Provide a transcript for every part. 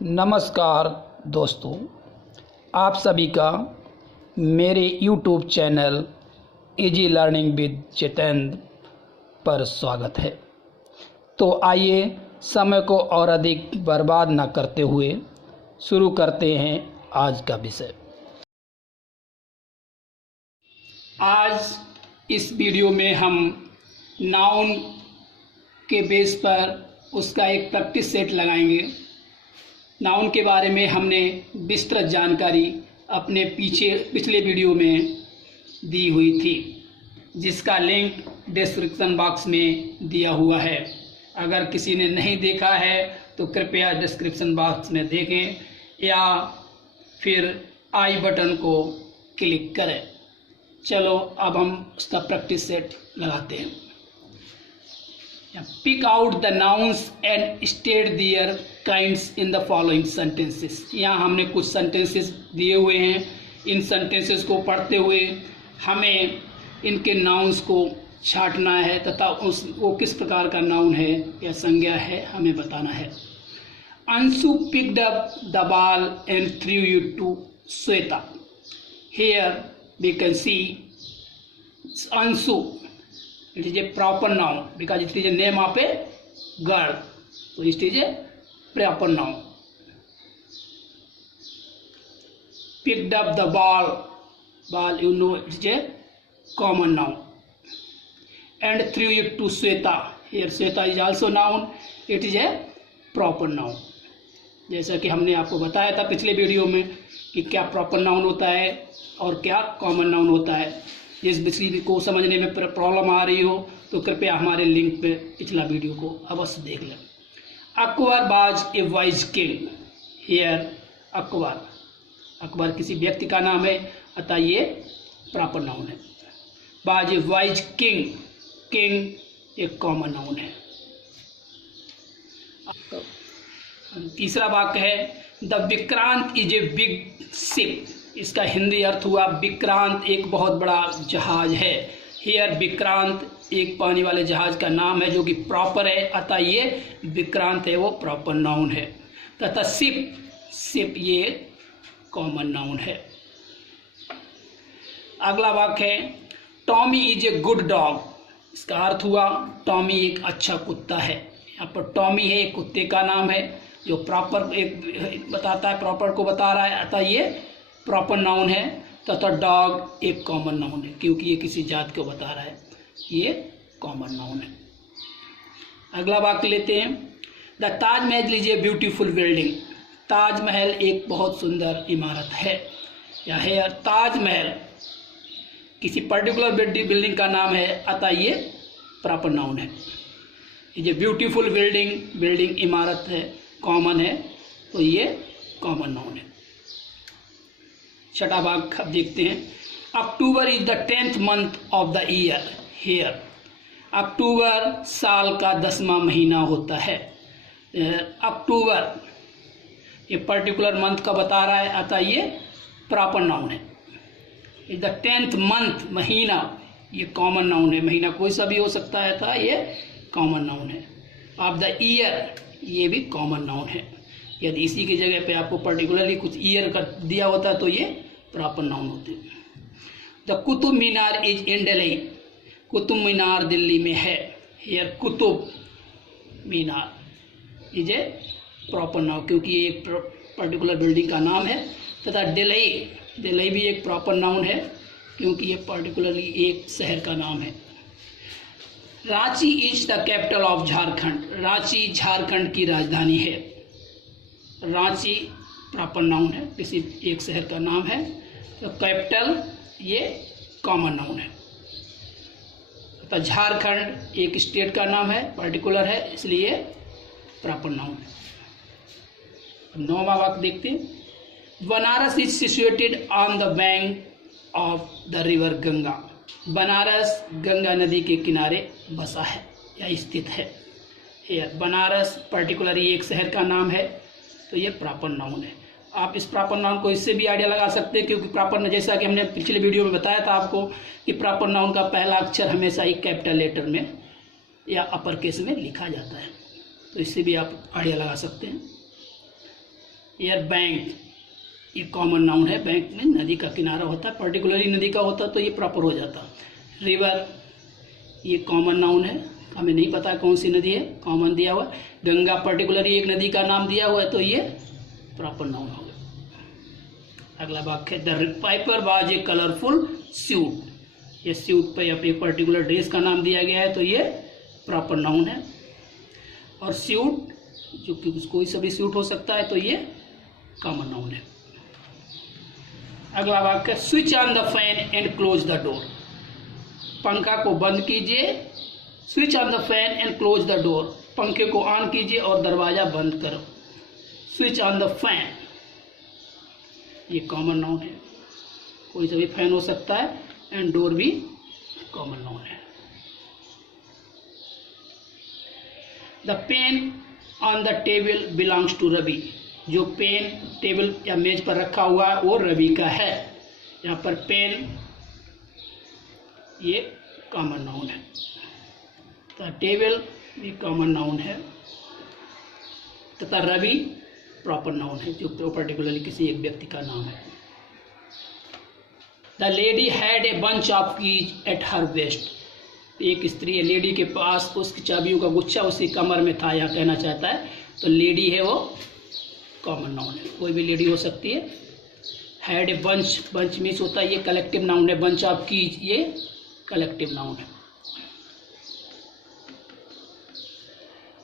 नमस्कार दोस्तों, आप सभी का मेरे YouTube channel easy learning with Jitendra पर स्वागत है। तो आइए समय को और अधिक बर्बाद न करते हुए शुरू करते हैं आज का विषय। आज इस वीडियो में हम नाउन के बेस पर उसका एक प्रैक्टिस सेट लगाएंगे। नाउन के बारे में हमने विस्तृत जानकारी अपने पिछले वीडियो में दी हुई थी, जिसका लिंक डिस्क्रिप्शन बॉक्स में दिया हुआ है। अगर किसी ने नहीं देखा है तो कृपया डिस्क्रिप्शन बॉक्स में देखें या फिर आई बटन को क्लिक करें। चलो अब हम उसका प्रैक्टिस सेट लगाते हैं। Pick out the nouns and state their kinds in the following sentences. यहाँ हमने कुछ सेंटेंसेस दिए हुए हैं। इन सेंटेंसेस को पढ़ते हुए हमें इनके नाउन्स को छांटना है तथा वो किस प्रकार का नाउन है या संज्ञा है हमें बताना है। Anshu picked up the ball and threw it to Shweta. Here we can see Anshu. It is a proper noun because it is a name of a girl. So it is a proper noun. Picked up the ball. Ball, you know, it is a common noun. And threw it to Sweta. Here Sweta is also noun. It is a proper noun. जैसा कि हमने आपको बताया था पिछले video में कि क्या प्रॉपर नाउन होता है और क्या कॉमन नाउन होता है। जिस किसी को समझने में प्रॉब्लम आ रही हो तो कृपया हमारे लिंक पे पिछला वीडियो को अवश्य देख लें। Akbar was a wise king. Here Akbar किसी व्यक्ति का नाम है, अतः ये प्रॉपर नाउन है। Was a wise king, king एक कॉमन नाउन है। तीसरा वाक्य है the Vikrant is a big ship. इसका हिंदी अर्थ हुआ विक्रांत एक बहुत बड़ा जहाज है। हियर विक्रांत एक पानी वाले जहाज का नाम है जो कि प्रॉपर है, अतः ये विक्रांत है वो प्रॉपर नाउन है। तथा शिप ये कॉमन नाउन है। अगला वाक्य है Tommy is a good dog. इसका अर्थ हुआ टॉमी एक अच्छा कुत्ता है। यहाँ पर टॉमी है एक कुत्ते का नाम है जो प्रॉपर एक बताता है, प्रॉपर को बता रहा है, अतः ये प्रॉपर नाउन है। तथा डॉग एक कॉमन नाउन है क्योंकि ये किसी जात को बता रहा है, ये कॉमन नाउन है। अगला वाक्य लेते हैं the Taj Mahal is a beautiful building. Taj Mahal एक बहुत सुंदर इमारत है। या है ताजमहल किसी पर्टिकुलर बिल्डिंग का नाम है, अतः ये प्रॉपर नाउन है। ये ब्यूटीफुल बिल्डिंग इमारत है, कॉमन है, तो ये कॉमन नाउन है। छठा भाग अब देखते हैं। October is the 10th month of the year. Here October साल का 10वां महीना होता है। अक्टूबर ये पर्टिकुलर मंथ का बता रहा है, अतः ये प्रॉपर नाउन है। इज द 10th month महीना ये कॉमन नाउन है। महीना कोई सा भी हो सकता है, था ये कॉमन नाउन है। ऑफ द ईयर ये भी कॉमन नाउन है। यदि इसी की जगह पे आपको पर्टिकुलरली कुछ ईयर का दिया होता है तो ये प्रॉपर नाउन होते हैं। The Qutub Minar is in Delhi. Qutub Minar Delhi में है। Here Qutub Minar is a proper noun क्योंकि ये एक पर्टिकुलर बिल्डिंग का नाम है। तथा दिल्ली भी एक प्रॉपर नाउन है क्योंकि ये पर्टिकुलरली एक शहर का नाम है। Ranchi is the capital of Jharkhand. Ranchi Jharkhand की राजधानी है। रांची प्रॉपर नाउन है, किसी एक शहर का नाम है। तो कैपिटल ये कॉमन नाउन है। तो झारखंड एक स्टेट का नाम है, पर्टिकुलर है, इसलिए प्रॉपर नाउन है। अब 9वां वाक्य देखते हैं। Banaras is situated on the bank of the river Ganga. Banaras Ganga नदी के किनारे बसा है या स्थित है। हियर बनारस पर्टिकुलरली एक शहर का नाम है, तो ये प्रॉपर नाउन है। आप इस प्रॉपर नाउन को इससे भी आइडिया लगा सकते हैं क्योंकि प्रॉपर जैसा कि हमने पिछले वीडियो में बताया था आपको कि प्रॉपर नाउन का पहला अक्षर हमेशा ही कैपिटल लेटर में या अपर केस में लिखा जाता है, तो इससे भी आप आइडिया लगा सकते हैं। एयर बैंक ये कॉमन नाउन है, बैंक में नदी का किनारा होता है, पर्टिकुलरली नदी का होता तो ये प्रॉपर हो जाता। रिवर ये कॉमन नाउन है, हमें नहीं पता कौन सी नदी है, कॉमन दिया हुआ। गंगा पर्टिकुलरली एक नदी का नाम दिया हुआ है तो ये प्रॉपर नाउन हो गया। अगला वाक्य है the Piper was a colourful suit, ये सूट पे एक पर्टिकुलर ड्रेस का नाम दिया गया है तो ये प्रॉपर नाउन है। और सूट जो कि कोई सा भी सूट हो सकता है तो ये कॉमन नाउन है। अगला वाक्य switch on the fan and close the door, पंखा को बंद कीजिए, switch on the fan and close the door, पंखे को ऑन कीजिए और दरवाजा बंद करो। स्विच ऑन द फैन ये कॉमन नाउन है, कोई सा भी फैन हो सकता है, एंड डोर भी कॉमन नाउन है। The pen on the table belongs to Ravi, जो पेन टेबल या मेज पर रखा हुआ है वो रवि का है। यहाँ पर पेन ये कॉमन नाउन है, तो टेबल भी कॉमन नाउन है तथा रवि प्रॉपर नाउन है जो पर्टिकुलरली किसी एक व्यक्ति का नाम है। The lady had a bunch of keys at her waist, एक स्त्री है, लेडी के पास उसकी चाबियों का गुच्छा उसकी कमर में था, यह कहना चाहता है तो लेडी है वो कॉमन नाउन है, कोई भी लेडी हो सकती है। Had a bunch, bunch means होता है ये कलेक्टिव नाउन है, बंच ऑफ कीज ये कलेक्टिव नाउन है।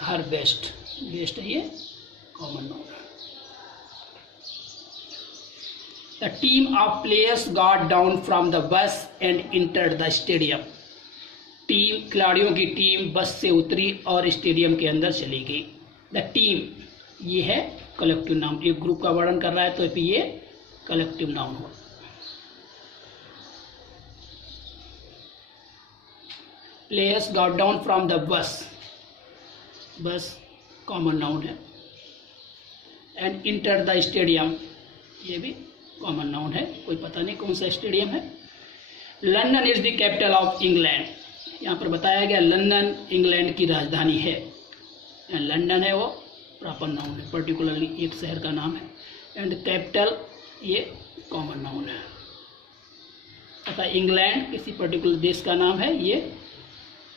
हर बेस्ट, बेस्ट है ये कॉमन नाउन है। The team of players got down from the bus and entered the stadium, team खिलाड़ियों की टीम बस से उतरी और स्टेडियम के अंदर चली गई। द टीम ये है कलेक्टिव नाउन, एक ग्रुप का वर्णन कर रहा है तो ये कलेक्टिव नाउन हो। Players got down from the bus, बस कॉमन नाउन है। एंड इंटर द स्टेडियम ये भी कॉमन नाउन है, कोई पता नहीं कौन सा स्टेडियम है। London is the capital of England, यहाँ पर बताया गया लंदन इंग्लैंड की राजधानी है, लंदन है वो प्रॉपर नाउन है, पर्टिकुलरली एक शहर का नाम है। एंड कैपिटल ये कॉमन नाउन है तथा इंग्लैंड किसी पर्टिकुलर देश का नाम है, ये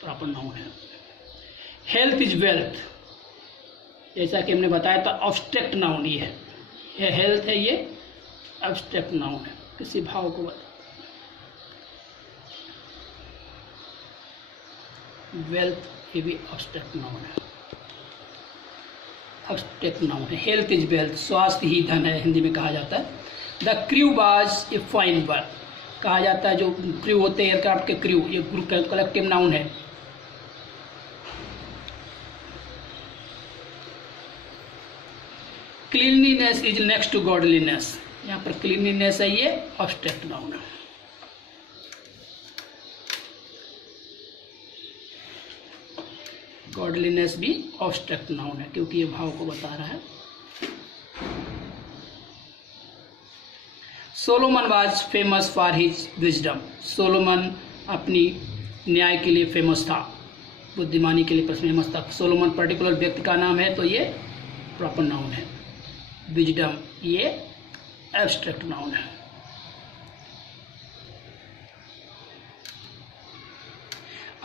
प्रॉपर नाउन है। हेल्थ इज वेल्थ, जैसा कि हमने बताया था अब्स्ट्रैक्ट नाउन ये है, ये हेल्थ है ये अब्स्ट्रैक्ट नाउन है, किसी भाव को बता। वेल्थ ये भी अब्स्ट्रैक्ट नाउन है, अब्स्ट्रैक्ट नाउन है। हेल्थ इज वेल्थ, स्वास्थ्य ही धन है हिंदी में कहा जाता है। The crew was a fine work, कहा जाता है जो क्रू होते हैं एयरक्राफ्ट के क्रू, ये ग्रुप कलेक्टिव नाउन है। Cleanliness is next to godliness, यहाँ पर क्लीनलीनेस है ये अब्स्ट्रैक्ट नाउन है। गॉडलीनेस भी अब्स्ट्रैक्ट नाउन है क्योंकि ये भाव को बता रहा है। Solomon was famous for his wisdom, Solomon अपनी न्याय के लिए फेमस था, बुद्धिमानी के लिए फेमस था। सोलोमन पर्टिकुलर व्यक्ति का नाम है तो ये प्रॉपर नाउन है। विजडम ये एब्स्ट्रैक्ट नाउन है।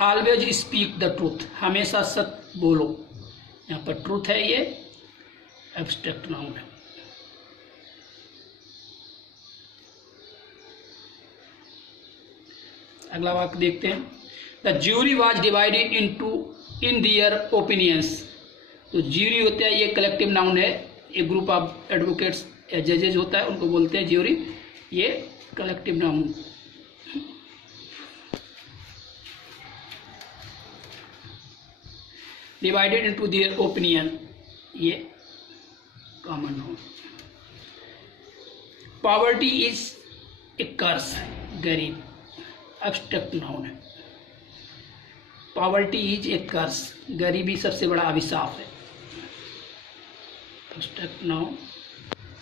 ऑलवेज स्पीक द ट्रूथ, हमेशा सत्य बोलो, यहाँ पर ट्रूथ है ये एब्स्ट्रैक्ट नाउन है। अगला वाक्य देखते हैं। The jury was divided in their opinions, तो ज्यूरी होता है ये कलेक्टिव नाउन है, एक ग्रुप ऑफ एडवोकेट्स या जजेज होता है उनको बोलते हैं ज्यूरी, ये collective noun. Divided into their opinion ये common noun. Poverty is a curse, गरीब एब्स्ट्रैक्ट नाउन है। पॉवर्टी इज ए कर्स, गरीबी सबसे बड़ा अभिशाप है। Abstract noun,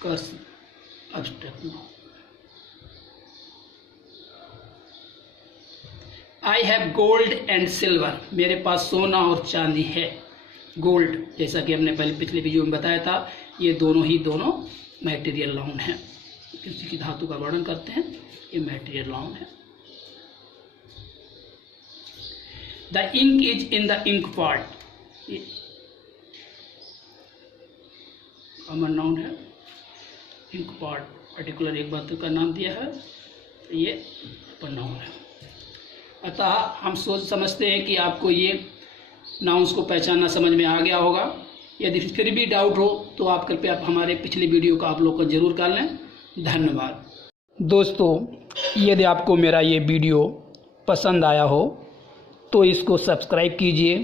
curse abstract noun. I have gold and silver, मेरे पास सोना और चांदी है। गोल्ड जैसा कि हमने पहले पिछले वीडियो में बताया था ये दोनों मटेरियल नाउन हैं। किसी की धातु का वर्णन करते हैं, ये मटेरियल नाउन है। The ink is in the ink pot, ये कॉमन नाउन है। इंक पार्ट पर्टिकुलर एक धातु का नाम दिया है, ये प्रॉपर नाउन है। अतः हम सोच समझते हैं कि आपको ये नाउन्स को पहचानना समझ में आ गया होगा। यदि फिर भी डाउट हो तो आप कृपया हमारे पिछले वीडियो का अवलोकन जरूर कर लें। धन्यवाद। दोस्तों, यदि आपको मेरा ये वीडियो पसंद आया हो तो इसको सब्सक्राइब कीजिए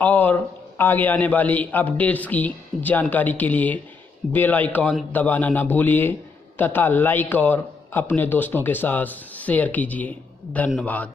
और आगे आने वाली अपडेट्स की जानकारी के लिए बेल आइकॉन दबाना ना भूलिए तथा लाइक और अपने दोस्तों के साथ शेयर कीजिए। धन्यवाद।